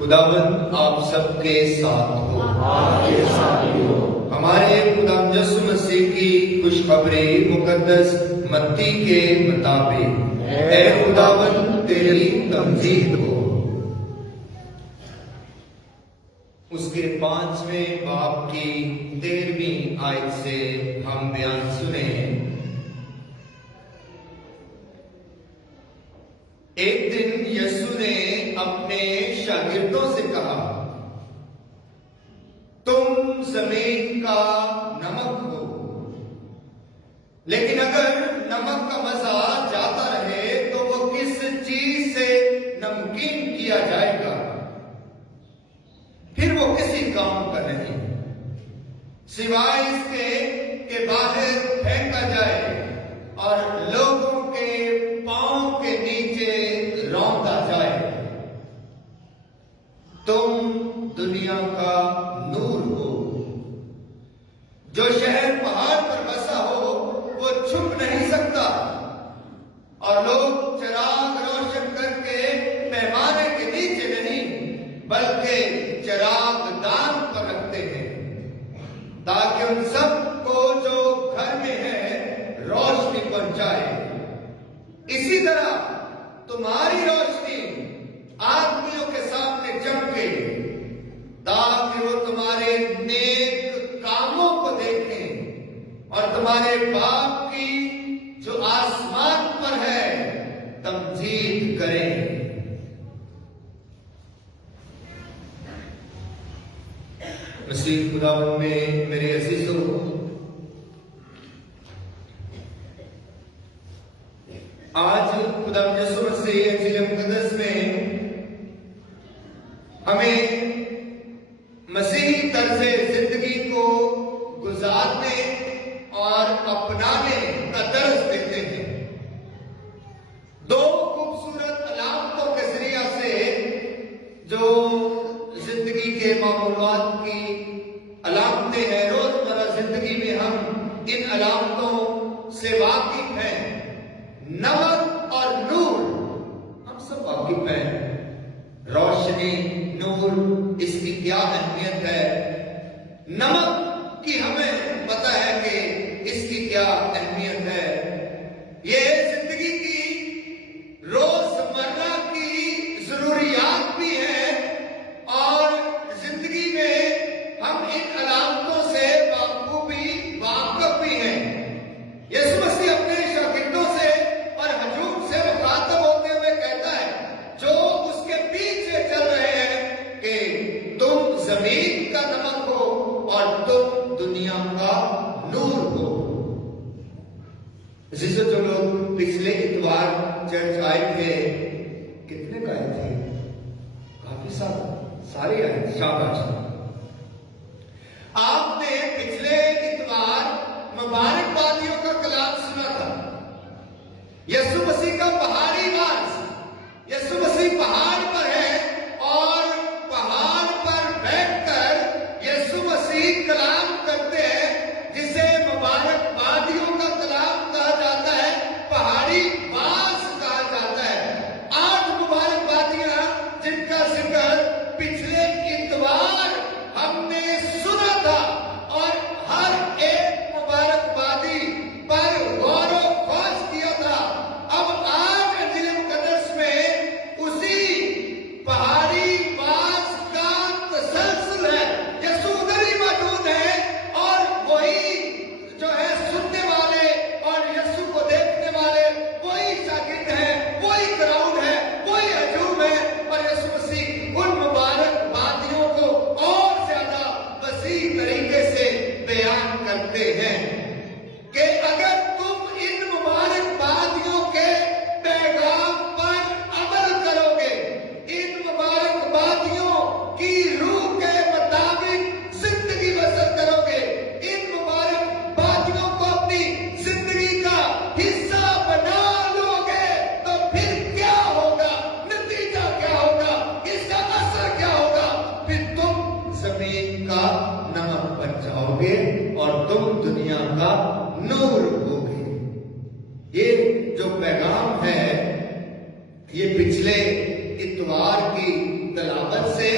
خداوند آپ سب کے ساتھ ہو، آپ کے ساتھ بھی ہو۔ ہمارے خدا یسوع مسیح کی خوشخبری مقدس متی کے مطابق اے خداوند تیری تمجید ہو۔ اس کے 5ویں باب کی 13ویں آیت سے ہم بیان سنیں۔ ایک دن یسوع نے اپنے شاگردوں سے کہا، تم زمین کا نمک ہو، لیکن اگر نمک کا مزہ جاتا رہے تو وہ کس چیز سے نمکین کیا جائے گا؟ پھر وہ کسی کام کا نہیں، سوائے اس کے کہ باہر پھینکا جائے اور لوگوں کے پاؤں کے نیچے روندا جائے۔ تم دنیا کا نور ہو۔ جو شہر پہاڑ پر بسا ہو وہ چھپ نہیں سکتا، اور لوگ چراغ روشن کر کے پیمانے کے نیچے نہیں بلکہ چراغ دان پر رکھتے ہیں، تاکہ ان سب کو جو گھر میں ہے روشنی پہنچائے۔ اسی طرح تمہاری روشنی آدمیوں کے سامنے چمکے، تاکہ وہ تمہارے نیک کاموں کو دیکھیں اور تمہارے باپ کی جو آسمان پر ہے تمجید کریں۔ مسیح خداوند میں میرے عزیزو، آج خدا یسوع مسیح انجیل مقدس میں ہمیں مسیحی طرز زندگی کو گزارنے اور اپنانے کا درس دیتے ہیں۔ دو خوبصورت علامتوں کے ذریعہ سے جو زندگی کے معمولات کی علامتیں ہیں، روزمرہ زندگی میں ہم ان علامتوں سے واقف ہیں۔ نمک اور نور ہم سب واقف ہیں۔ روشنی، نور، اس کی کیا اہمیت ہے؟ نمک کی ہمیں پتہ ہے کہ اس کی کیا اہمیت ہے۔ یہ زندگی کی روزمرہ کی ضروریات بھی ہے، اور زندگی میں ہم ان علامتوں سے بخوبی واقف بھی ہیں۔ یسوع مسیح اپنے شاگردوں سے اور ہجوم سے مخاطب ہوتے ہوئے کہتا ہے، جو اس کے پیچھے چل رہے ہیں، کہ تم زمین کا نمک ہو اور تم دنیا کا نور ہو۔ عزیزو، جو لوگ پچھلے اتوار چرچ آئے تھے، کتنے کا آئے تھے؟ کافی سارے آئے تھے۔ شاباش۔ آپ نے پچھلے اتوار مبارک بادیوں کا کلام سنا تھا، یسوع مسیح کا پہاڑی واس۔ یسوع مسیح پہاڑ پر ہے اور پہاڑ پر بیٹھ کر یسوع مسیح کلام کرتے ہیں، جسے مبارک بادیوں کا کلام کہا جاتا ہے، پہاڑی واس کہا جاتا ہے۔ 8 مبارک بادیاں جن کا ذکر پچھلے اتوار ہم نے سنا تھا، اور ہر ایک مبارک بادی پر غور و خوض کیا تھا۔ اب آج انجیل مقدس میں اسی پہاڑی واس کا تسلسل ہے۔ یسوع ادھر ہی موجود ہے، اور وہی جو ہے سننے والے اور یسوع کو دیکھنے والے وہی شاگرد ہیں، وہی کراؤڈ ہے، وہی ہجوم ہے، اور یسوع مسیح ان مبارک بادیوں کو اور زیادہ وسیع طریقے سے بیان کرتے ہیں کہ اگر تم ان مبارک بادیوں کے پیغام پر عمل کرو گے، ان مبارک بادیوں کی روح کے مطابق زندگی بسر کرو گے، ان مبارک بادیوں کو اپنی زندگی کا حصہ بنا لو گے، تو پھر کیا ہوگا؟ نتیجہ کیا ہوگا؟ اس کا اثر کیا ہوگا؟ پھر تم زمین کا نمک بن جاؤ گے اور تم دنیا کا نور ہوگے۔ یہ جو پیغام ہے، یہ پچھلے اتوار کی تلاوت سے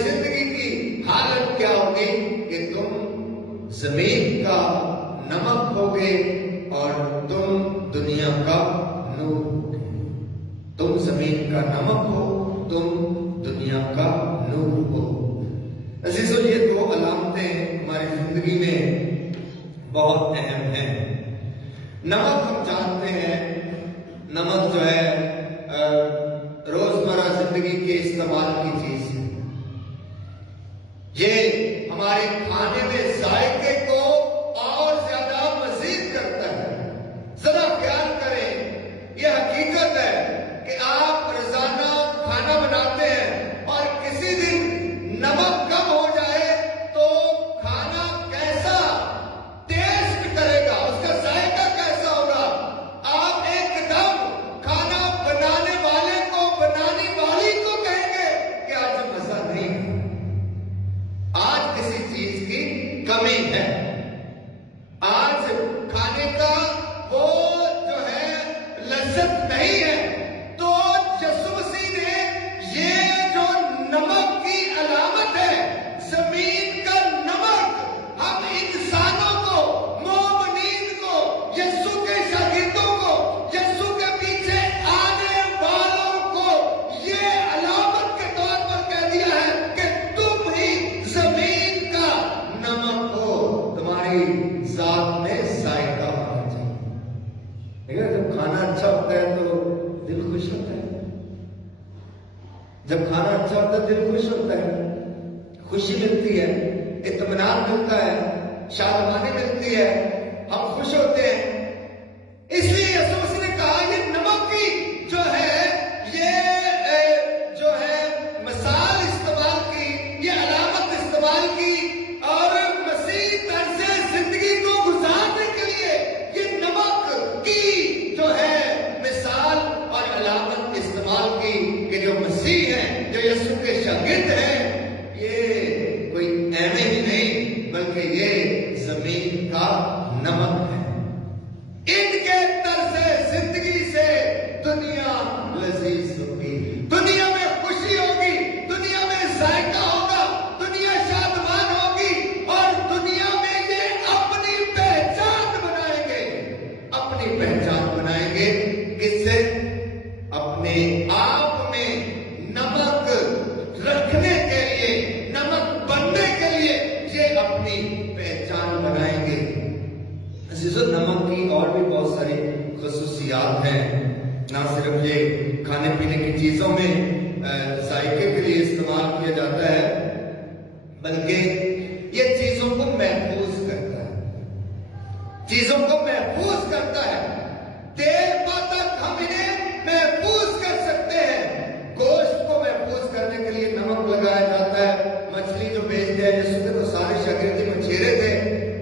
जिंदगी की हालत क्या होगी कि तुम जमीन का नमक होगे और तुम दुनिया का नूर होगे। तुम जमीन का नमक हो, तुम दुनिया का नूर हो। अजीजों, ये दो अलामतें हमारी जिंदगी में बहुत अहम हैं। नमक हम जानते हैं, नमक जो है रोजमर्रा जिंदगी के इस्तेमाल की चीज है। ये हमारे खाने में जायके को और ज्यादा मजीद करता है। जरा ख्याल करें, यह हकीकत है कि आप रोजाना खाना बनाते हैं और किसी दिन नमक कम हो जाए तो खाना कैसा टेस्ट करेगा, उसका जायका कैसा होगा। आप एकदम खाना बनाने वाले को, बनाने वाली को कहेंगे कि आज मजा नहीं है, आज किसी चीज की कमी है, आज खाने का वो जो है लज्जत नहीं है। तो यीशु मसीह ने ये जो नमक की अलामत है, जमीन का नमक, हम इंसानों को, मोमिनीन को, यीशु के शागिर्दों को, यीशु के पीछे आने वालों को ये अलामत के तौर पर कह दिया है कि तुम ही जमीन का नमक हो। तुम्हारी जात में जायका होना चाहिए। देखिए, जब खाना अच्छा होता है तो दिल खुश होता है। जब खाना अच्छा होता है दिल खुश होता है, खुशी मिलती है, इत्मीनान मिलता है, शादमानी मिलती है, हम खुश होते हैं। इसलिए यीशु मसीह ने कहा ये नमक की जो है, ये जो है मिसाल इस्तेमाल की, ये अलामत इस्तेमाल की और मसीह तर्ज़ जिंदगी को गुजारने के लिए ये नमक की जो है मिसाल और अलामत इस्तेमाल की कि जो मसीह है, जो यीशु के शागिर्द हैं, ये कोई ऐमे ही नहीं बल्कि ये जमीन का नमक है। इनके तर्ज़ जिंदगी से दुनिया लजीज होगी, दुनिया में खुशी होगी, दुनिया में जायका होगा, दुनिया शादमान होगी और दुनिया में ये अपनी पहचान बनाएंगे। अपनी पहचान बनाएंगे किससे? अपने आप में नमक रखने के लिए, नमक बनने के लिए ये अपनी पहचान बनाएंगे। अजीजों, नमक की और भी बहुत सारी खुसूसियात हैं। ना सिर्फ ये खाने पीने की चीजों में जायके के लिए इस्तेमाल किया जाता है, बल्कि ये चीजों को महफूज करता है, चीजों को महफूज करता है। देर पा तक हम इन्हें महफूज कर सकते हैं। गोश्त को महफूज करने के लिए नमक लगाया जाता है। मछली जो बेचते हैं, जिसमें तो सारे शागिर्द मछेरे थे,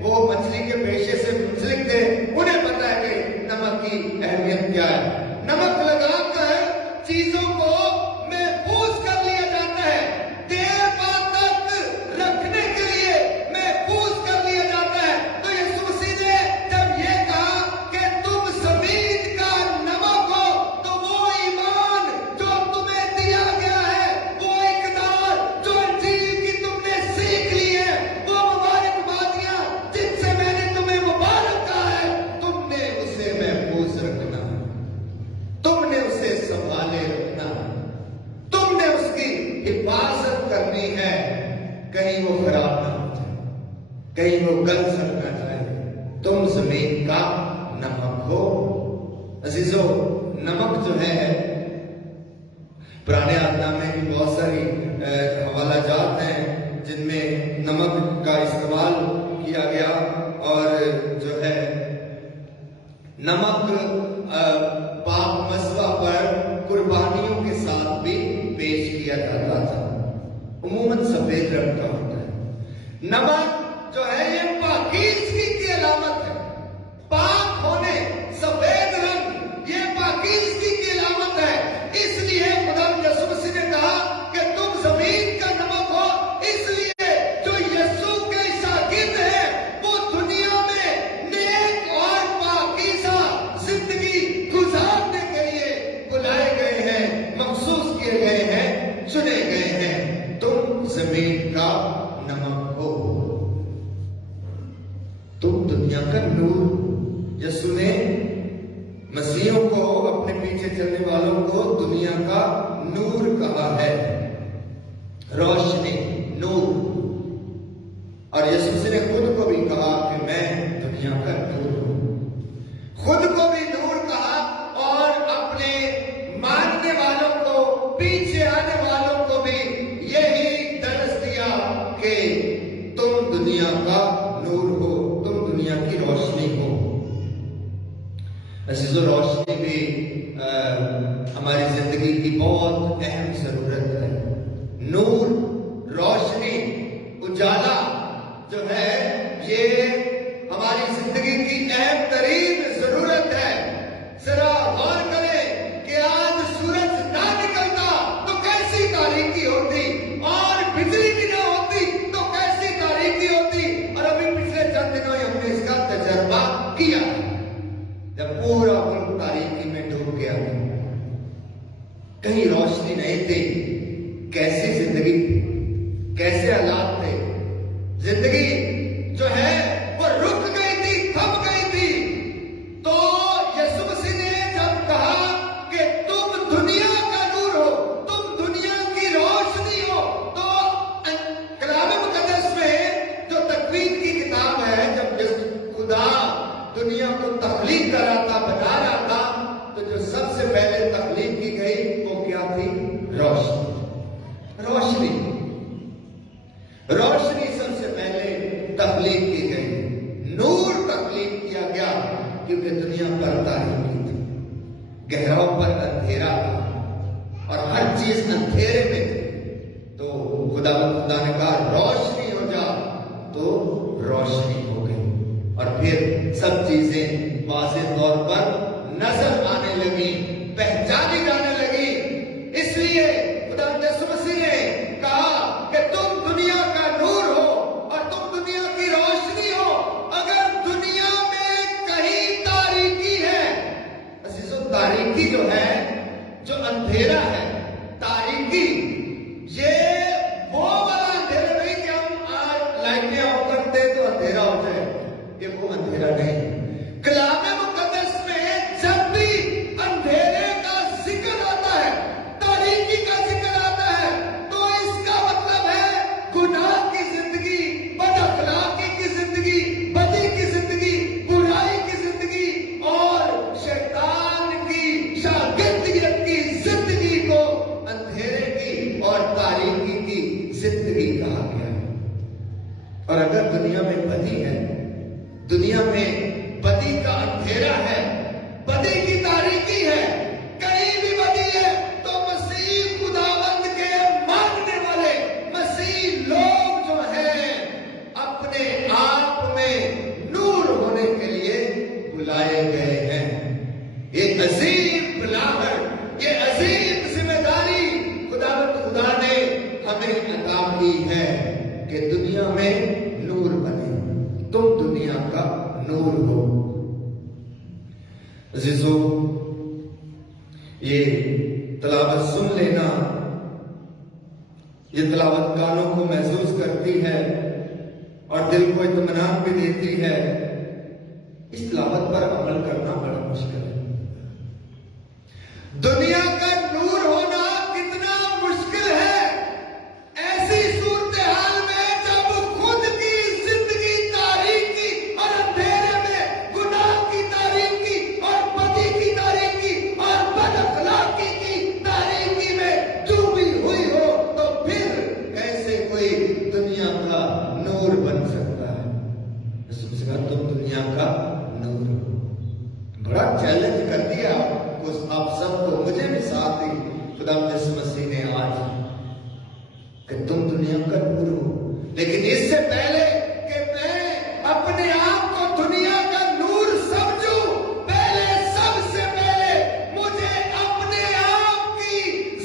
वो मछली के पेशे से मुंसलिक थे, उन्हें पता है कि नमक की अहमियत क्या है। नमक लगाकर चीजों को महफूज कर लिया जाता है, देर पा तक रखने के लिए महफूज कर लिया जाता है। तो यीशु मसीह ने जब ये कहा कि तुम जमीन का नमक हो, तो वो ईमान जो तुम्हें दिया गया है, वो इकरार जो इंजील की तुमने सीख ली है, वो मुबारकबादियां जिनसे मैंने तुम्हें मुबारक कहा है, तुमने उसे महफूज रखना है, तुमने उसे संभाले रखना है, तुमने उसकी हिफाजत करनी है, कहीं वो खराब ना हो जाए, कहीं वो गल सकना जाए। तुम जमीन का नमक हो। अजीजों, नमक जो है, पुराने आदनामे में भी बहुत सारी हवाला जात हैं जिनमें नमक का इस्तेमाल किया गया और जो है नमक पाक मसवा पर कुर्बानियों के साथ भी पेश किया जाता था। उम्मूमन सफेद रंग का होता है। नमक जो है ये पाकीज़गी की अलामत है। पाक होने, सफेद रंग, ये पाकीज़गी की अलामत है। इसलिए खुदा यीशु मसीह ने कहा कि तुम जमीन का नमक हो। इसलिए जो यीशु के शागिर्द हैं, वो दुनिया में नेक और पाकीज़ा जिंदगी गुजारने के लिए बुलाए गए हैं, मखसूस किए गए हैं, चुने गए हैं। तुम जमीन का नमक हो। तुम दुनिया का नूर। यीशु ने मसीहों को, अपने पीछे चलने वालों को दुनिया का नूर कहा है, रोशनी, नूर। और यीशु मसीह ने खुद को भी कहा कि मैं दुनिया का नूर हूं। खुद को भी नूर कहा और अपने मानने वालों को, पीछे आने वालों को भी यही दर्श दिया कि तुम दुनिया का नूर हो, तुम दुनिया की रोशनी हो। अजीजों, रोशनी भी हमारी जिंदगी की बहुत अहम जरूरत है। नूर, रोशनी, उजाला जो है, ये हमारी जिंदगी की अहम तरीन जरूरत है। जरा गौर करें कि आज सूरज ना निकलता तो कैसी तारीकी होती, और बिजली भी ना होती तो कैसी तारीकी होती। और अभी पिछले चंद दिनों हमने इसका तजर्बा किया, जब पूरा मुल्क तारीकी में डूब गया, कहीं रोशनी नहीं थी। कैसी जिंदगी, कैसे हालात थे। जिंदगी जो है वो रुक गई थी, थम गई थी। तो यीशु मसीह ने जब कहा कि तुम दुनिया का नूर हो, तुम दुनिया की रोशनी हो, तो कलाम मुकद्दस में जो तकवीन की किताब है, जब खुदा दुनिया को तख्लीक कर रहा था, बना रहा था, तो जो सबसे पहले तख्लीक की गई वो क्या थी? रोशनी। रोशनी, रोशनी सबसे पहले तख्लीक की गई। नूर तख्लीक किया गया क्योंकि दुनिया पर तारीकी थी, गहराव पर अंधेरा था और हर चीज अंधेरे में थी। तो खुदा ने कहा रोशनी हो जा, तो रोशनी हो गई। और फिर सब चीजें वाज़ेह तौर पर नजर आने लगी, पहचानी जाने लगी। इसलिए खुदा यीशु मसीह ने कहा कि तुम दुनिया का नूर हो और तुम दुनिया की रोशनी हो। अगर दुनिया में कहीं तारीकी है, अजीजों, तारीकी जो है, जो अंधेरा है, तारीकी, ये वो वाला अंधेरा नहीं कि हम आज लाइटें ऑफ करते तो अंधेरा हो जाए, ये वो अंधेरा नहीं। कलाम मुकद्दस में जब भी अंधेरे का जिक्र आता है, तारीकी का जिक्र आता है, तो इसका मतलब है गुनाह की जिंदगी, बदअखलाकी की जिंदगी, बदी की जिंदगी, बुराई की जिंदगी और शैतान की शागिर्दियत की जिंदगी को अंधेरे की और तारीकी की जिंदगी कहा गया है। और अगर दुनिया में बदी है, दुनिया में बदी का अंधेरा है, बदी की तारीकी है, कहीं भी बदी है, तो मसीह खुदावंद के मानने वाले मसीह लोग जो हैं, अपने आप में नूर होने के लिए बुलाए गए हैं। ये अजीम बुलाहट, ये अजीम जिम्मेदारी खुदा ने हमें अता की है कि दुनिया में नूर बने। तुम दुनिया का नूर हो। अजीजों, ये तलावत सुन लेना, ये तलावत कानों को महसूस करती है और दिल को इत्मीनान भी देती है। इस तलावत पर अमल करना बड़ा मुश्किल है। दुनिया का नूर होना कितना मुश्किल है। ऐसी सूरत हाल में जब खुद की जिंदगी तारीकी और अंधेरे में गुनाह की तारीकी और बदी की तारीकी और बदअखलाकी की तारीकी में डूबी हुई हो, तो फिर कैसे कोई दुनिया का नूर बन सकता है? तुम दुनिया का नूर हो। बड़ा चैलेंज कर दिया आप सबको, मुझे भी साथ ही खुदा यीशु मसीह ने आज, कि तुम दुनिया का नूर हो। लेकिन इससे पहले कि मैं अपने आप को दुनिया का नूर समझूं, पहले सबसे पहले मुझे अपने आप की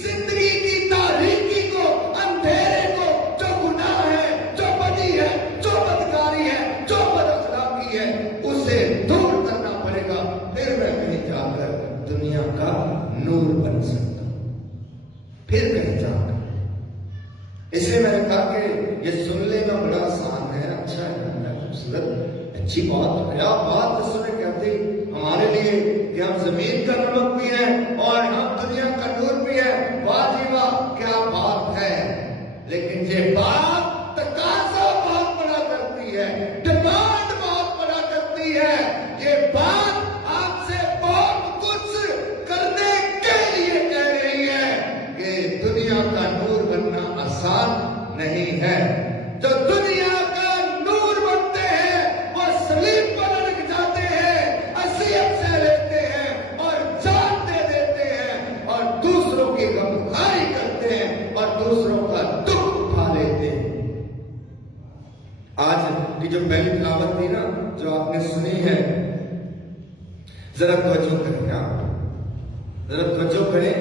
जिंदगी की तारीकी को, अंधेरे को, जो गुनाह है, जो बदी है, जो बदकारी है, जो बदअखलाकी है, उसे दूर करना पड़ेगा। फिर मैं कहीं जाकर दुनिया का नूर बन सकता हूं, फिर कहीं जाकर। इसलिए मैंने कहा کہ یہ سننے میں بڑا آسان ہے، اچھا ہے، خوبصورت، اچھی بات، کیا بات اس نے کہتی ہمارے لیے کہ ہم زمین کا نمک بھی ہیں اور ہم دنیا کا نور بھی ہیں، واہ جی واہ کیا بات ہے۔ لیکن یہ بات تقاضا بہت بڑا کرتی ہے، ڈیمانڈ بہت بڑا کرتی ہے۔ یہ بات آپ سے بہت کچھ کرنے کے لیے کہہ رہی ہے کہ دنیا کا نور بننا آسان نہیں ہے۔ جو دنیا کا نور بنتے ہیں وہ صلیب پر لگ جاتے ہیں، اذیت سے لیتے ہیں اور جان دے دیتے ہیں اور دوسروں کی غمخواری کرتے ہیں اور دوسروں کا دکھ اٹھا لیتے ہیں۔ آج کی جو پہلی تلاوت تھی نا جو آپ نے سنی ہے، ذرا توجہ کریں، آپ ذرا توجہ کریں۔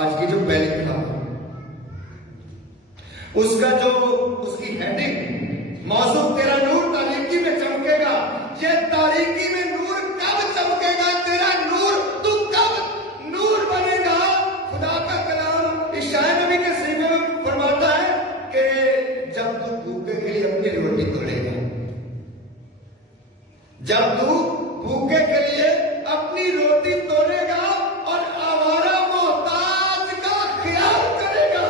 آج کی جو پہلی تلاوت اس کی ہیڈنگ موضوع تیرا نور تاریکی میں چمکے گا۔ یہ تاریکی میں نور کب چمکے گا؟ تیرا نور، تو کب نور بنے گا؟ خدا کا کلام عشاء نبی کے سینے میں فرماتا ہے کہ جب تو بھوکے کے لیے اپنی روٹی توڑے گا، جب تو بھوکے کے لیے اپنی روٹی توڑے گا اور آوارہ محتاج کا خیال کرے گا،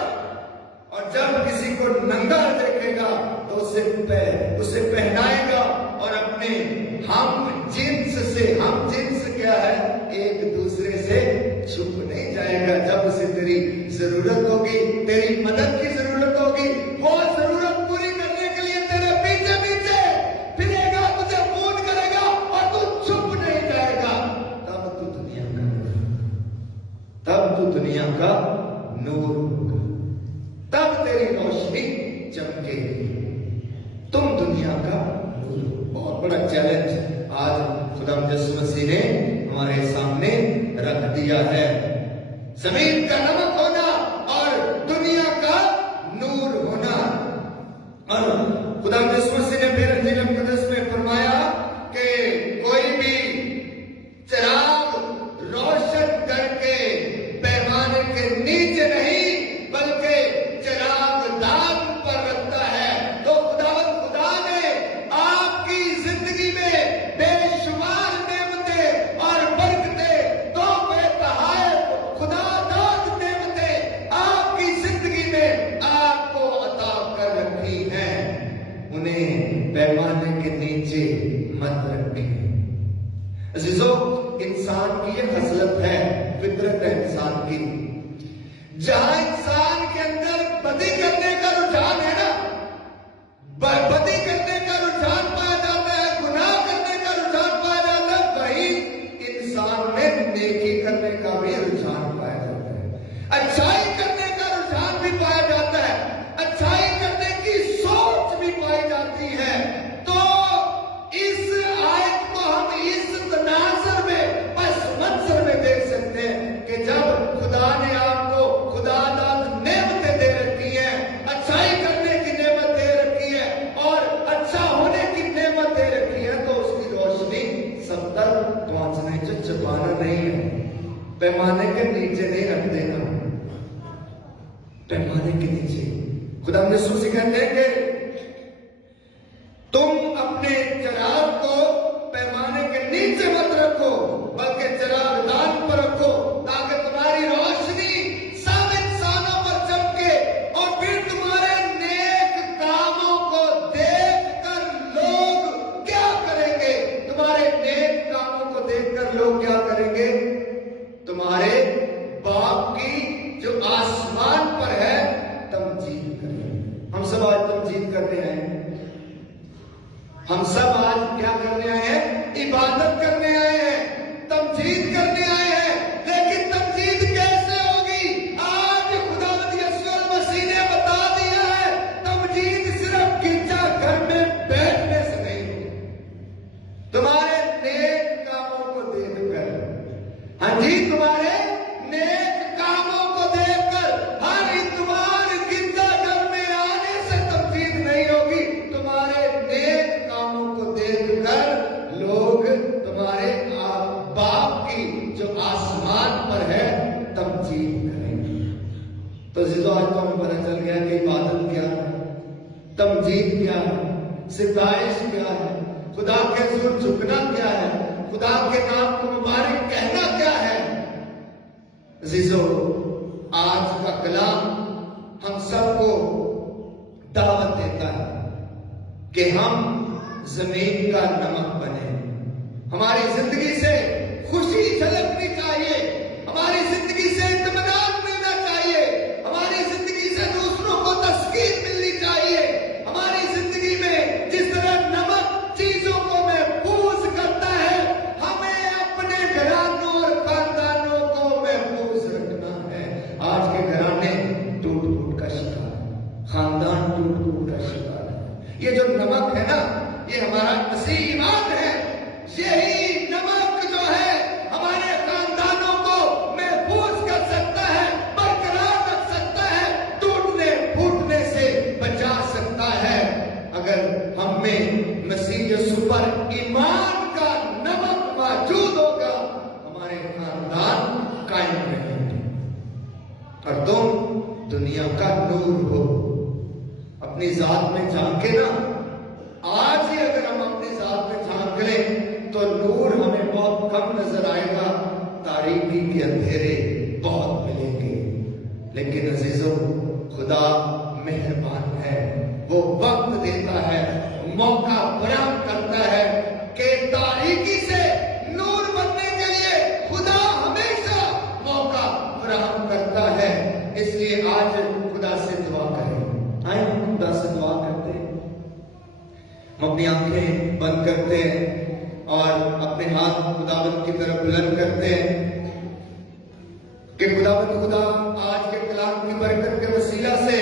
اور جب کسی کو ننگا دیکھے گا تو اسے پہنائے گا، اور اپنے ہم جنس کیا ہے ایک دوسرے سے چھپ نہیں جائے گا۔ جب اسے تیری ضرورت ہوگی، تیری مدد کی ضرورت ہوگی، وہ ضرورت پوری کرنے کے لیے تیرے پیچھے پیچھے پھرے گا، تجھے فون کرے گا اور تو چھپ نہیں جائے گا۔ تب تو دنیا کا نور ہوگا، تب تیری روشنی چمکے گی، تم دنیا کا نور ہو۔ بہت بڑا چیلنج آج خدا یسوع مسیح نے ہمارے سامنے رکھ دیا ہے، زمین کا نمک ہونا اور دنیا کا نور ہونا۔ اور خدا یسوع مسیح نے پھر انجیل مقدس میں فرمایا کہ کوئی بھی چراغ روشن کر کے پیمانے کے نیچے نہیں بلکہ چراغ دان پر رکھتا ہے۔ تو خدا نے آپ کی زندگی میں بے شمار نعمتیں اور برکتیں، تو بے تحائف خدا داد نعمتیں آپ کی زندگی میں آپ کو عطا کر رکھی ہیں، انہیں پیمانے کے نیچے مت رکھیں۔ عزیزو، انسان کی یہ خصلت ہے، فطرت ہے انسان کی۔ جہاں انسان کے اندر بدی کرنے کا رجحان ہے نا، بدی کرنے کا رجحان پایا جاتا ہے، گناہ کرنے کا رجحان پایا جاتا ہے، وہی انسان میں نیکی کرنے کا بھی رجحان پایا جاتا ہے، اچھائی کرنے کا رجحان بھی پایا جاتا ہے، اچھائی کرنے کی سوچ بھی پائی جاتی ہے۔ تو اس آیت کو ہم اس تناظر میں، پس منظر میں دیکھ سکتے ہیں کہ جب خدا نے آپ کو خدا داد نعمتیں دے رکھی ہیں، اچھائی کرنے کی نعمت دے رکھی ہے اور اچھا ہونے کی نعمت دے رکھی ہے، تو اس کی روشنی سب تک پہنچنے سے چھپانا نہیں ہے، پیمانے کے نیچے نہیں رکھ دینا، پیمانے کے نیچے۔ خدا نے سوچ کہتے ہیں کہ تم اپنے چراغ کو پیمانے کے نیچے مت رکھو بلکہ چراغ دان پر رکھو، تاکہ تمہاری روشنی سب انسانوں پر چمکے، اور پھر تمہارے نیک کاموں کو دیکھ کر لوگ کیا کریں گے؟ تمہارے نیک کاموں کو دیکھ کر لوگ کیا کریں گے؟ تمہارے باپ کی جو آسمان پر ہے تمجید کریں گے۔ ہم سب آج تمجید کرنے آئے ہیں، ہم سب آج کیا کرنے آئے ہیں؟ عبادت کرنے آئے ہیں، تمجید کرنے آئے ہیں، لیکن تمجید کیسے ہوگی؟ آج خدا یسوع مسیح نے بتا دیا ہے، تمجید صرف گرجا گھر میں بیٹھنے سے نہیں ہوگی، تمہارے نیک کاموں کو دیکھ کر، ہاں جی، تمہارے نیک کاموں کو دیکھ کر، ہر اتوار گرجا گھر میں آنے سے تمجید نہیں ہوگی، تمہارے نیک کاموں کو دیکھ کر لوگ تمہارے باپ کی तमजीद क्या है, सिताइश क्या है, खुदा के हुजूर झुकना क्या है, खुदा के नाम को मुबारक कहना क्या है। अजीजों, आज का कलाम हम सबको दावत देता है कि हम जमीन का नमक बने। हमारी जिंदगी से खुशी झलकनी चाहिए, हमारी जिंदगी से इत्मीनान मिलना चाहिए, हमारी जिंदगी से दूसरों को तस्कीन मिलनी चाहिए। हमारी जिंदगी में जिस तरह नमक चीजों को महफूज करता है, हमें अपने घरानों और खानदानों को महफूज रखना है। आज के घराने टूट टूट का शिकार है, खानदान टूट टूट का शिकार है। ये जो नमक है ना, ये हमारा मसीह ईमान है। यही नमक जो है हमारे खानदानों को महफूज कर सकता है, बरकरार रख सकता है, टूटने फूटने से बचा सकता है। अगर हम में मसीह यीशु पर ईमान का नमक मौजूद होगा, हमारे खानदान कायम रहेंगे और तुम दुनिया का नूर हो। अपनी जात में झांके ना, आज ही अगर हम अपनी जात में झांक लें तो नूर हमें बहुत कम नजर आएगा, तारीकी के अंधेरे बहुत मिलेंगे। लेकिन अजीजों, खुदा मेहरबान है, वो वक्त देता है, मौका फराहम करता है कि तारीकी से नूर बनने के लिए खुदा हमेशा मौका फराहम करता है। इसलिए आज खुदा से दुआ करें। आए हम खुदा से दुआ करते हैं, हम अपनी आंखें बंद करते हैं और अपने हाथ खुदावंद की तरफ बुलंद करते हैं कि खुदावंद खुदा आज के कलाम की बरकत के वसीला से